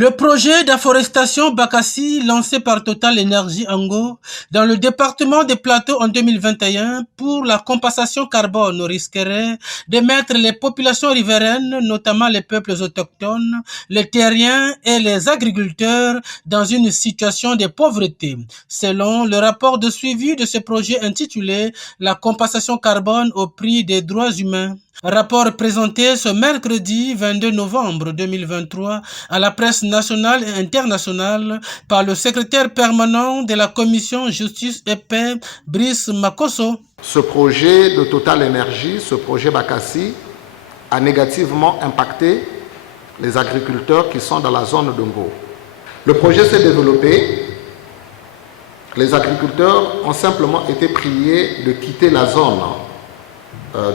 Le projet d'afforestation Bakassi lancé par Total Energy Ango dans le département des Plateaux en 2021 pour la compensation carbone risquerait de mettre les populations riveraines, notamment les peuples autochtones, les terriens et les agriculteurs dans une situation de pauvreté, selon le rapport de suivi de ce projet intitulé La compensation carbone au prix des droits humains. Rapport présenté ce mercredi 22 novembre 2023 à la presse nationale et internationale par le secrétaire permanent de la commission Justice et Paix, Brice Makosso. Ce projet de Total Energy, ce projet Bakassi, a négativement impacté les agriculteurs qui sont dans la zone de Ngo. Le projet s'est développé. Les agriculteurs ont simplement été priés de quitter la zone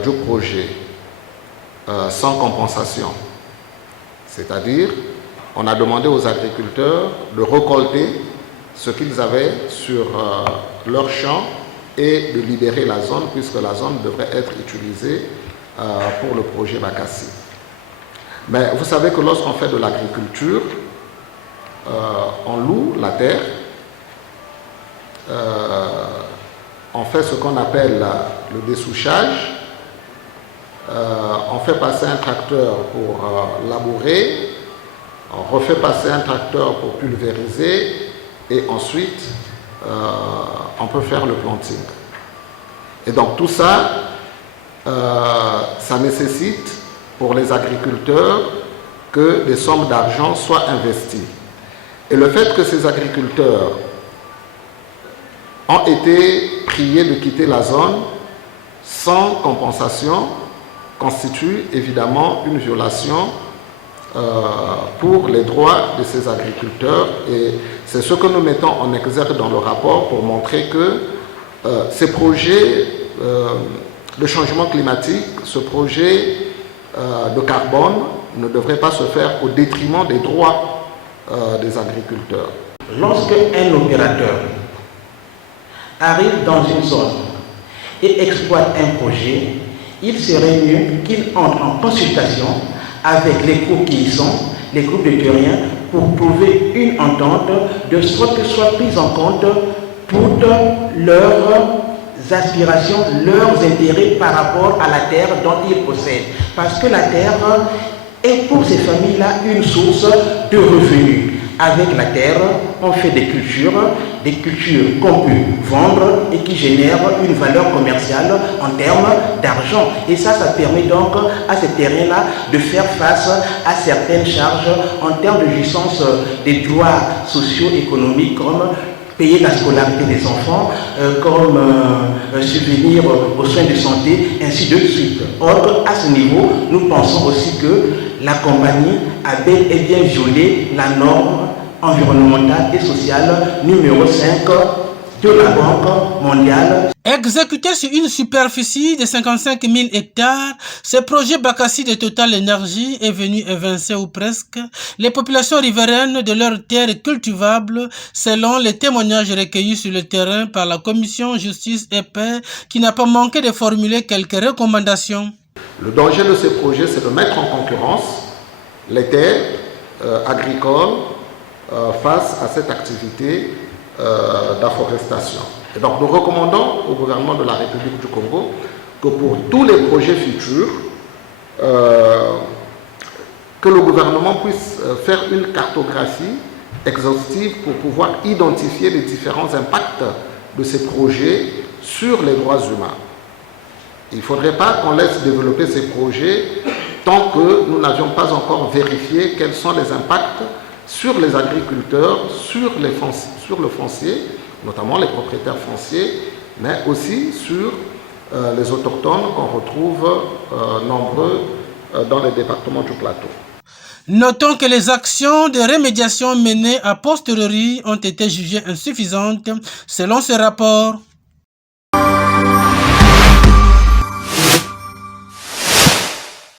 du projet sans compensation. C'est-à-dire, on a demandé aux agriculteurs de récolter ce qu'ils avaient sur leur champ et de libérer la zone, puisque la zone devrait être utilisée pour le projet Bakassi. Mais vous savez que lorsqu'on fait de l'agriculture, on loue la terre, on fait ce qu'on appelle le dessouchage, on fait passer un tracteur pour labourer, on refait passer un tracteur pour pulvériser et ensuite on peut faire le planting. Et donc tout ça, ça nécessite pour les agriculteurs que des sommes d'argent soient investies. Et le fait que ces agriculteurs ont été priés de quitter la zone sans compensation constitue évidemment une violation pour les droits de ces agriculteurs, et c'est ce que nous mettons en exergue dans le rapport pour montrer que ces projets de changement climatique, ce projet de carbone ne devrait pas se faire au détriment des droits des agriculteurs. Lorsque un opérateur arrive dans une zone et exploite un projet, il serait mieux qu'il entre en consultation avec les groupes qui y sont, les groupes de terriens, pour trouver une entente de sorte que soit prise en compte toutes leurs aspirations, leurs intérêts par rapport à la terre dont ils possèdent. Parce que la terre est pour ces familles-là une source de revenus. Avec la terre, on fait des cultures qu'on peut vendre et qui génèrent une valeur commerciale en termes d'argent. Et ça permet donc à ces terrains-là de faire face à certaines charges en termes de jouissance des droits socio-économiques comme payer la scolarité des enfants, comme subvenir aux soins de santé, ainsi de suite. Or, à ce niveau, nous pensons aussi que la compagnie a bel et bien violé la norme environnementale et sociale numéro 5 de la Banque mondiale. Exécuté sur une superficie de 55 000 hectares, ce projet Bakassi de Total Energy est venu évincer ou presque les populations riveraines de leurs terres cultivables, selon les témoignages recueillis sur le terrain par la commission Justice et Paix, qui n'a pas manqué de formuler quelques recommandations. Le danger de ce projet, c'est de mettre en concurrence les terres agricoles face à cette activité d'afforestation. Et donc nous recommandons au gouvernement de la République du Congo que pour tous les projets futurs, que le gouvernement puisse faire une cartographie exhaustive pour pouvoir identifier les différents impacts de ces projets sur les droits humains. Il ne faudrait pas qu'on laisse développer ces projets tant que nous n'avions pas encore vérifié quels sont les impacts sur les agriculteurs, sur le foncier, notamment les propriétaires fonciers, mais aussi sur les autochtones qu'on retrouve nombreux dans les départements du plateau. Notons que les actions de remédiation menées a posteriori ont été jugées insuffisantes selon ce rapport.